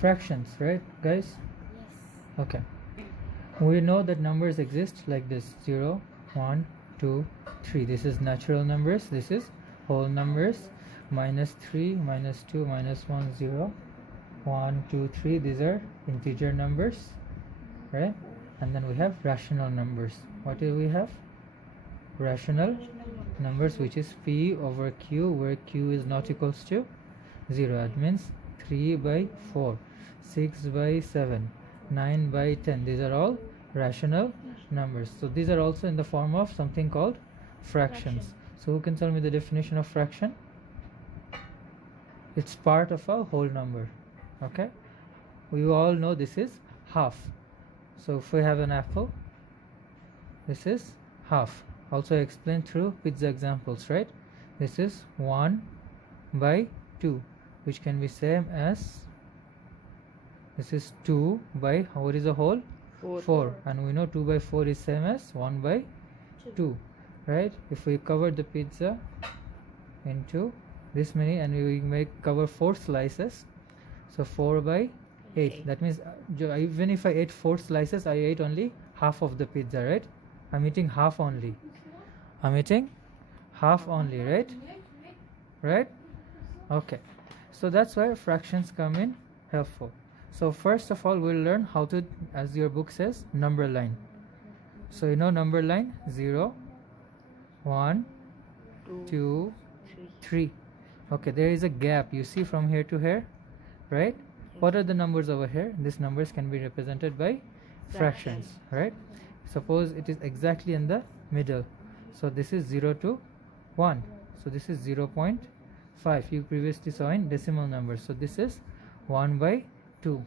fractions, right guys? Yes. Okay, we know that numbers exist like this: 0, 1, 2, 3. This is natural numbers, this is whole numbers. -3, -2, -1, 0, 1, 2, 3. These are integer numbers, right? And then we have rational numbers. What do we have? Rational numbers, which is p over q, where q is not equals to 0. That means 3 by 4, 6 by 7, 9 by 10. These are all rational numbers. So these are also in the form of something called fractions. So who can tell me the definition of fraction? It's part of a whole number. Okay, we all know this is half. So if we have an apple, this is half. Also explained through pizza examples, right? This is 1 by 2, which can be same as, this is 2 by, what is the whole? 4. And we know 2 by 4 is same as 1 by 2, right? If we cover the pizza into this many and we cover 4 slices, so 4 by 8. That means even if I ate 4 slices, I ate only half of the pizza, right? I'm eating half only. I'm eating half only, right? Right? Okay. So that's why fractions come in helpful. So first of all, we'll learn how to, as your book says, number line. So you know number line: 0, 1, 2, 3. Okay, there is a gap, you see, from here to here, right? What are the numbers over here? These numbers can be represented by fractions, right? Suppose it is exactly in the middle. So this is 0 to 1. So this is 0.5. You previously saw in decimal numbers. So this is 1 by 2.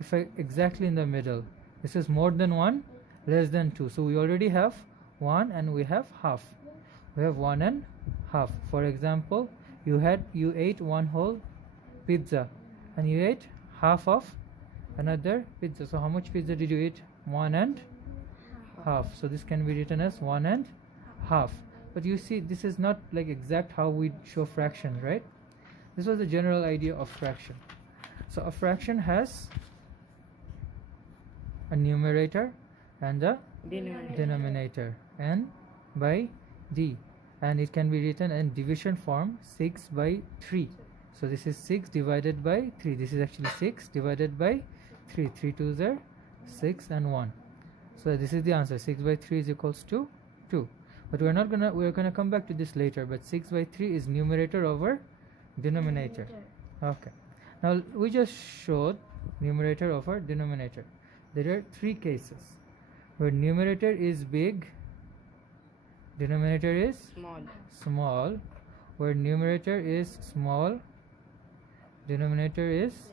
If I exactly in the middle, this is more than 1, less than 2. So we already have 1 and we have half. We have 1 and half. For example, you ate one whole pizza and you ate half of another pizza. So how much pizza did you eat? 1 and half. So this can be written as 1 and half. But you see, this is not like exact how we show fractions, right? This was the general idea of fraction. So a fraction has a numerator and a denominator, n by d, and it can be written in division form: 6 by 3. So this is 6 divided by 3. This is actually 6 divided by 3. 3 2s are 6 and 1. So this is the answer. 6 by 3 is equals to 2. But we're gonna come back to this later. But 6 by 3 is numerator over denominator. Okay. Now we just showed numerator over denominator. There are 3 cases where numerator is big, denominator is small. Where numerator is small, denominator is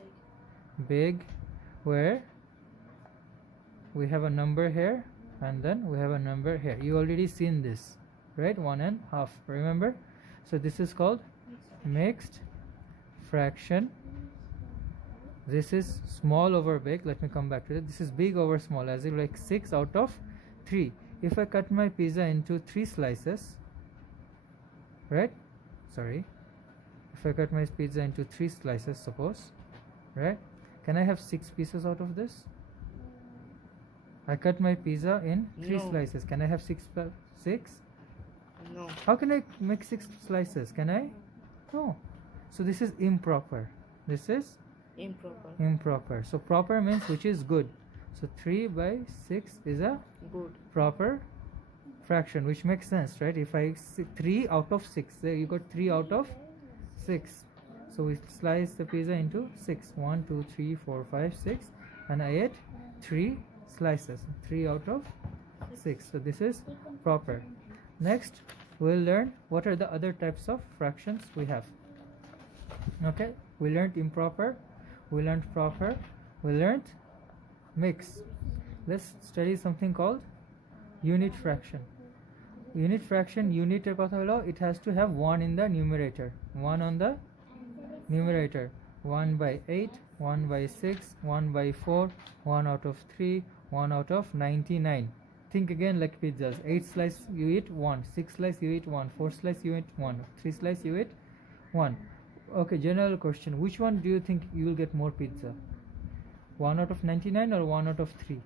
big. Where we have a number here and then we have a number here. You already seen this, right? 1 and half, remember? So this is called mixed fraction. This is small over big. Let me come back to it. This is big over small, as if like 6 out of 3. If I cut my pizza into 3 slices, right? Sorry. If I cut my pizza into 3 slices, suppose, right? Can I have 6 pieces out of this? I cut my pizza in 3 slices. Can I have 6? No. How can I make 6 slices? Can I? No. So this is improper. This is improper. So proper means which is good. So 3 by 6 is a Good. proper fraction, which makes sense, right? If I 3 out of 6, there you got 3 out of 6. So we slice the pizza into 6. 1 2 3 4 5 6, and I ate 3 slices. 3 out of 6. So this is proper. Next we'll learn what are the other types of fractions we have. Okay, we learned improper, we learned proper, we learned mix. Let's study something called unit fraction. Unit fraction, unit এর কথা হলো, it has to have 1 in the numerator, 1 on the numerator. 1 by 8, 1 by 6, 1 by 4, 1 out of 3, 1 out of 99. Think again like pizzas. 8 slice you eat 1, 6 slice you eat 1, 4 slice you eat 1, 3 slice you eat 1. Okay, general question. Which one do you think you will get more pizza? 1 out of 99 or 1 out of 3?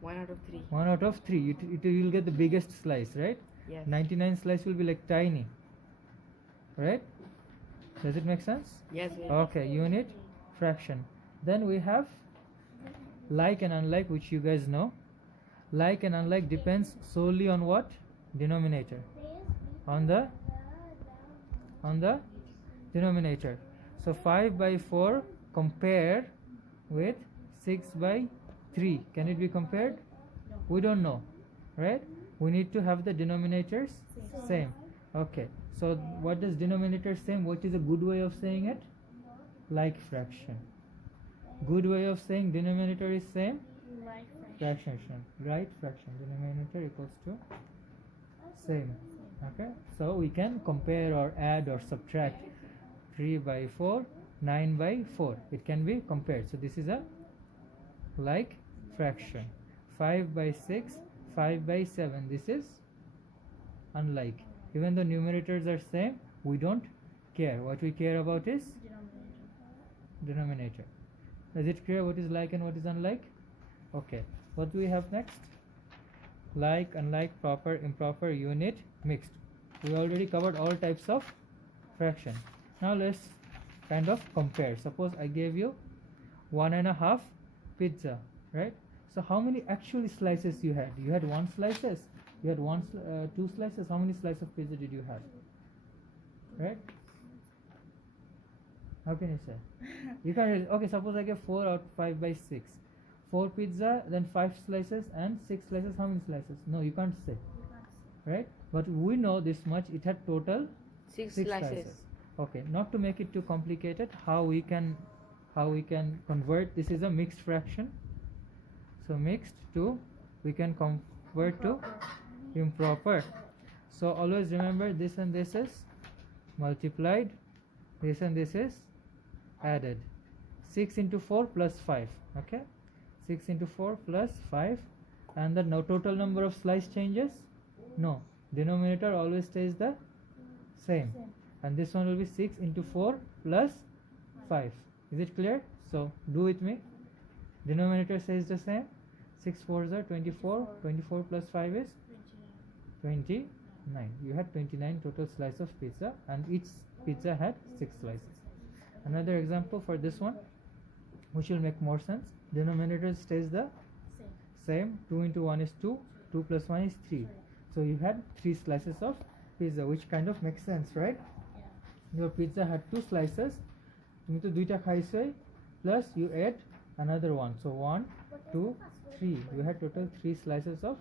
1 out of 3. 1 out of 3. You'll get the biggest slice, right? Yes. 99 slice will be like tiny, right? Does it make sense? Yes. Very. Okay, unit fraction. Then we have like and unlike, which you guys know. Like and unlike depends solely on what? Denominator. On the denominator. So 5 by 4 compare with 6 by 3. Can it be compared? We don't know, right? We need to have the denominators same. Okay, so what does denominator same? What is a good way of saying it? Like fraction. Good way of saying denominator is same? Fraction. Right fraction. Denominator equals to same. Okay, so we can compare or add or subtract 3 by 4, 9 by 4. It can be compared. So this is a like fraction. 5 by 6, 5 by 7. This is unlike. Even though numerators are same, we don't care. What we care about is denominator. Is it clear what is like and what is unlike? Okay. What do we have next? Like, unlike, proper, improper, unit, mixed. We already covered all types of fraction. Now let's kind of compare. Suppose I gave you 1.5 pizza, right? So how many actual slices you had? You had 1 slices. You had 2 slices. How many slices of pizza did you have? Right? How can you say? You can. Okay. Suppose I give 4 out 5 by 6. 4 pizza, then 5 slices and 6 slices. How many slices? No, you can't say. Right? But we know this much. It had total 6 slices. slices. Okay. Not to make it too complicated, how we can convert. This is a mixed fraction. So mixed to, we can convert to improper. So always remember, this and this is multiplied. This and this is added. 6 into 4 plus 5. Okay. 6 into 4 plus 5, and the total number of slice changes? No, denominator always stays the same. And this one will be 6 into 4 plus 5. Is it clear? So do with me. Denominator stays the same. 6 4s are 24. 24 plus 5 is 29. You had 29 total slices of pizza, and each pizza had 6 slices. Another example for this one, which will make more sense. Denominator stays the same. 2 into 1 is 2. 2 plus 1 is 3. So you had 3 slices of pizza, which kind of makes sense, right? Your pizza had 2 slices. You to 2 khaise, plus you add another one. So 1, 2, 3. You had total 3 slices of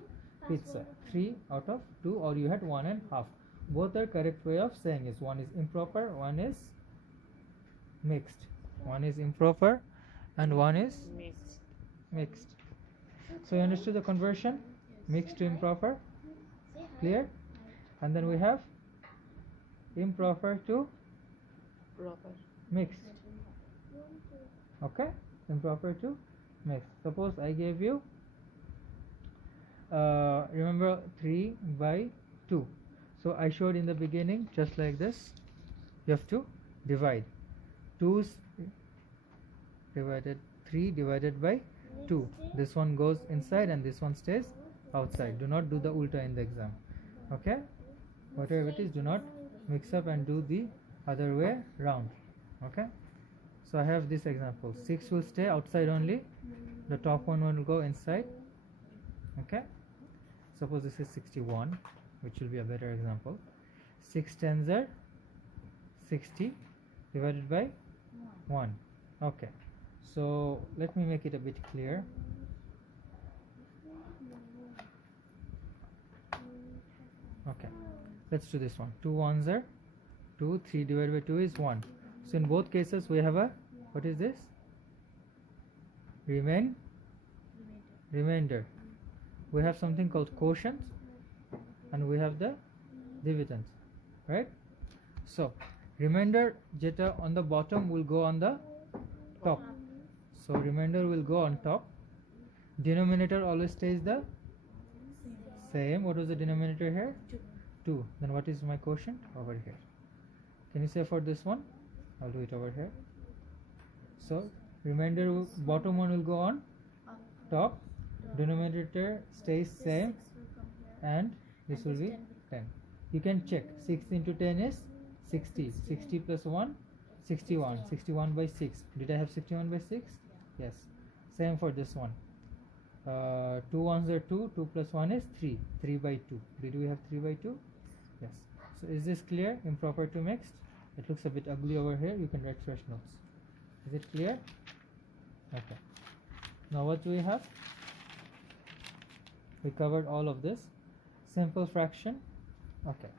pizza. 3 out of 2, or you had 1.5. Both are correct way of saying is. One is improper, one is mixed. One is improper and one is mixed. So you understood the conversion? Mixed to improper? Clear? And then we have improper to Proper. mixed. Okay? Improper to mixed. Suppose I gave you remember 3 by 2. So I showed in the beginning, just like this, you have to divide. 2 divided 3 divided by 2. This one goes inside and this one stays outside. Do not do the ulta in the exam. Okay? Whatever it is, do not mix up and do the other way round. Okay? So I have this example. 6 will stay outside only. The top one will go inside. Okay? Suppose this is 61, which will be a better example. 6 tens are 60 divided by 1. Okay. So let me make it a bit clear. Okay. Let's do this one. 2 ones are 2. 3 divided by 2 is 1. So in both cases we have a, what is this? Remainder. We have something called quotient and we have the dividends, right? So remainder jeta on the bottom will go on the top. So remainder will go on top. Denominator always stays the same. What was the denominator here? 2. Then what is my quotient? Over here. Can you say for this one? I'll do it over here. So remainder bottom one will go on top, denominator stays same, and this will be 10. You can check 6 into 10 is 60. 60 plus 1, 61. 61 by 6. Did I have 61 by 6? Yes. Same for this one. 2 ones are 2. 2 plus 1 is 3. 3 by 2. Did we have 3 by 2? Yes. So is this clear? Improper to mixed. It looks a bit ugly over here. You can write fresh notes. Is it clear? Okay. Now what do we have? We covered all of this. Simple fraction. Okay.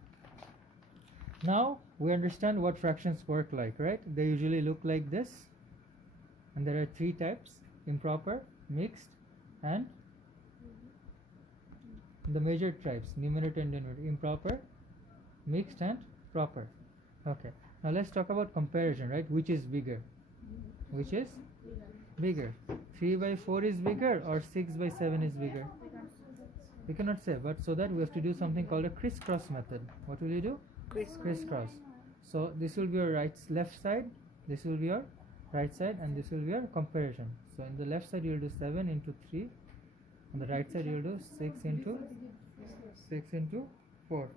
Now we understand what fractions work like, right? They usually look like this. And there are 3 types: improper, mixed, and the major types: numerator and denominator. Improper, mixed, and proper. Okay. Now let's talk about comparison, right? Which is bigger? Which is bigger? 3 by 4 is bigger or 6 by 7 is bigger? We cannot say, but so that we have to do something called a crisscross method. What will you do? Crisscross. So this will be your left side, this will be your right side, and this will be your comparison. So in the left side you will do 7 into 3, on the right side you will do 6 into 4.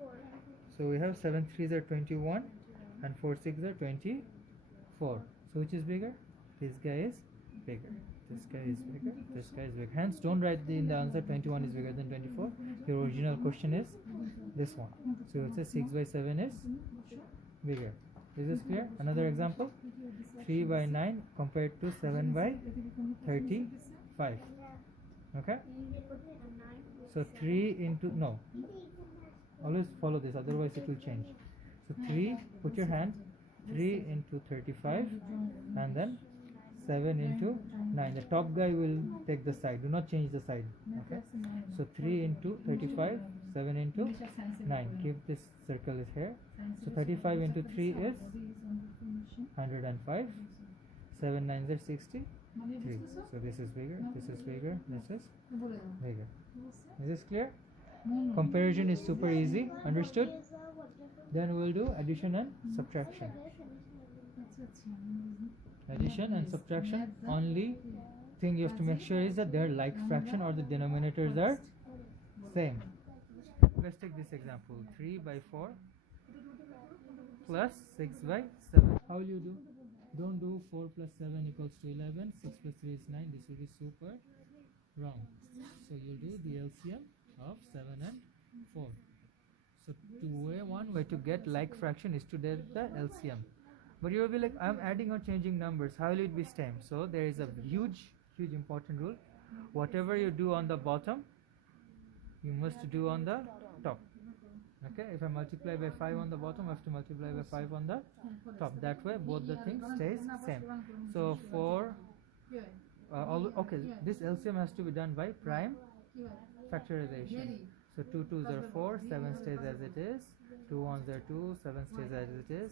So we have 7 3s are 21 and 4 6 are 24. So which is bigger? This guy is bigger. This guy is bigger. This guy is bigger. Hence, don't write in the answer 21 is bigger than 24. Your original question is this one. So it says 6 by 7 is bigger. Is this clear? Another example: 3 by 9 compared to 7 by 35. Okay. So 3 into no. Always follow this, otherwise it will change. So 3. Put your hand. 3 into 35, and then 7 into 9. The top guy will take the side. Do not change the side. Okay. So 3 into 35, 7 into 9. Keep this circle is here. So 35 into 3 is 105. 7 9s are 63. So this is bigger. This is bigger. This is bigger. Is this clear? Comparison is super easy. Understood? Then we will do addition and subtraction. Addition and subtraction. Only thing you have to make sure is that they are like fraction or the denominators are same. Let's take this example: 3 by 4 plus 6 by 7. How will you do? Don't do 4 plus 7 equals to 11. 6 plus 3 is 9. This will be super wrong. So you'll do the LCM of 7 and 4. So one way to get like fraction is to get the LCM. But you will be like, I'm adding or changing numbers. How will it be same? So there is a huge important rule. Whatever you do on the bottom, you must do on the top. Okay, if I multiply by 5 on the bottom, I have to multiply by 5 on the top. That way both the things stays same. So for okay, this LCM has to be done by prime factorization. So 2 2s are 4, 7 stays as it is, 2 1s are 2, 7 stays as it is,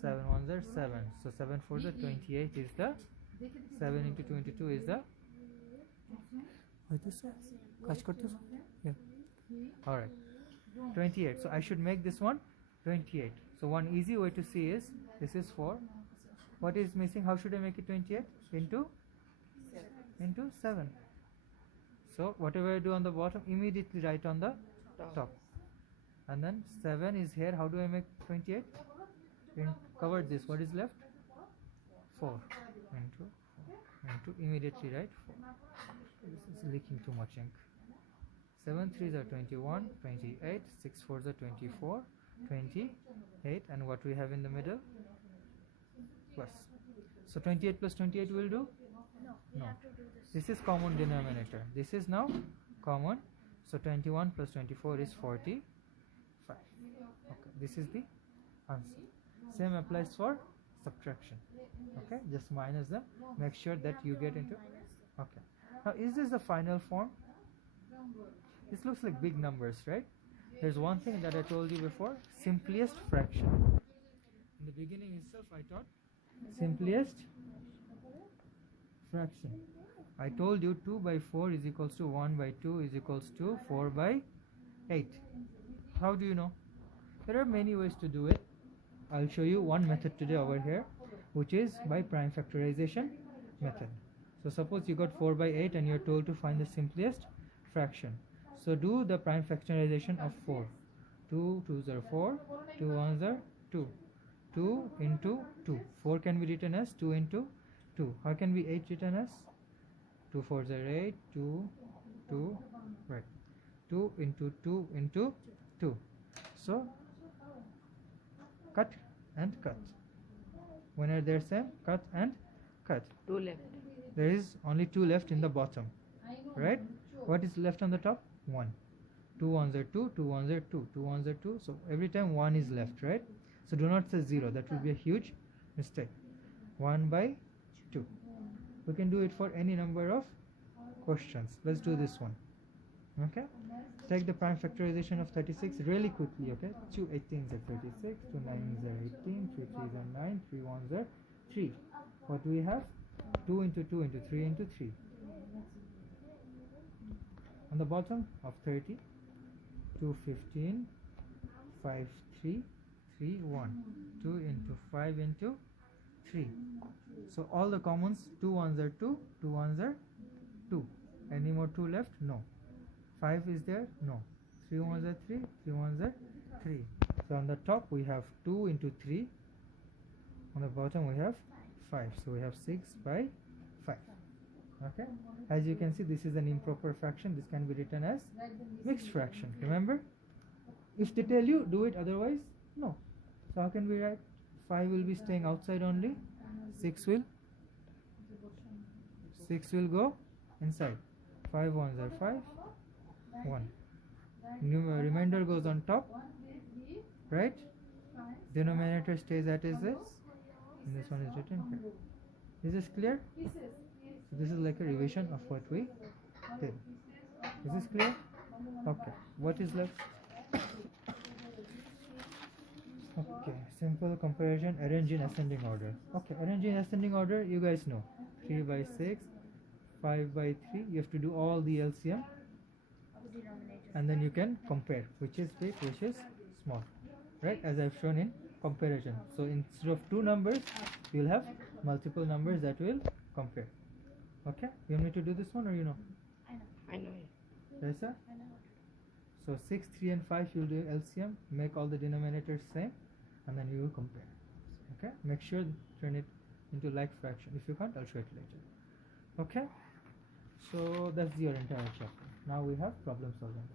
7 1s are 7. So 7 4s are 28 is the 7 into 22 is the yeah. Alright, 28. So I should make this one 28. So one easy way to see is, this is 4. What is missing? How should I make it 28? Into 7. So whatever I do on the bottom, immediately write on the top. And then 7 is here. How do I make 28? Cover this. What is left? 4 into immediately write 4. This is leaking too much ink. 7 3s are 21, 28, 6 4s are 24, 28, and what we have in the middle? Plus. So 28 plus 28 will do? No. This is common denominator. This is now common. So 21 plus 24 is 45. Okay, this is the answer. Same applies for subtraction. Okay, just minus them. Make sure that you get into. Okay. Now, is this the final form? This looks like big numbers, right? There's one thing that I told you before: simplest fraction. In the beginning itself, I taught simplest fraction. I told you 2 by 4 is equals to 1 by 2 is equals to 4 by 8. How do you know? There are many ways to do it. I'll show you one method today over here, which is by prime factorization. method. So suppose you got 4 by 8 and you're told to find the simplest fraction. So do the prime factorization of 4. 2 2s are 4, 2 1s are 2. 2 into 2. 4 can be written as 2 into 2. How can be 8 written as? 2 4s are 8, 2, 2, right. 2 into 2 into 2. So cut and cut. When are they same? Cut and cut. 2 left. There is only 2 left in the bottom, right? What is left on the top? 1. 2 1s are 2, 2 1s are 2, 2 1s are 2. So every time 1 is left, right? So do not say 0. That will be a huge mistake. 1 by 2. We can do it for any number of questions. Let's do this one. Okay? Take the prime factorization of 36 really quickly, okay? 2 18s are 36, 2 9s are 18, 3 3s are 9, 3 1s are 3. What do we have? 2 into 2 into 3 into 3. On the bottom of 30, 2 15, 5 3, 3 1. 2 into 5 into 3. So all the commons, 2 1s are 2, 2 1s are 2. Any more 2 left? No. 5 is there? No. 3 1s are 3, 3 1s are 3. So on the top we have 2 into 3. On the bottom we have 5. So we have 6 by 5. Okay? As you can see, this is an improper fraction. This can be written as mixed fraction. Remember? If they tell you, do it. Otherwise, no. So how can we write? 5 will be staying outside only. 6 will go inside. 5 1s are 5. 1. Remainder goes on top, right? Denominator stays as is this, and this one is written here. Is this clear? So this is like a revision of what we did. Is this clear? Okay. What is left? Okay. Simple comparison. Arrange in ascending order. Okay. Arrange in ascending order. You guys know. 3 by 6, 5 by 3. You have to do all the LCM. And then you can compare which is big, which is small, right? As I've shown in comparison. So instead of 2 numbers, you'll have multiple numbers that will compare. Okay? You want me to do this one or you know? I know it. Raisa? So 6, 3 and 5 you'll do LCM, make all the denominators same, and then you will compare. Okay? Make sure turn it into like fraction. If you can't, I'll show it later. Okay? So that's your entire chapter. Now we have problem solving.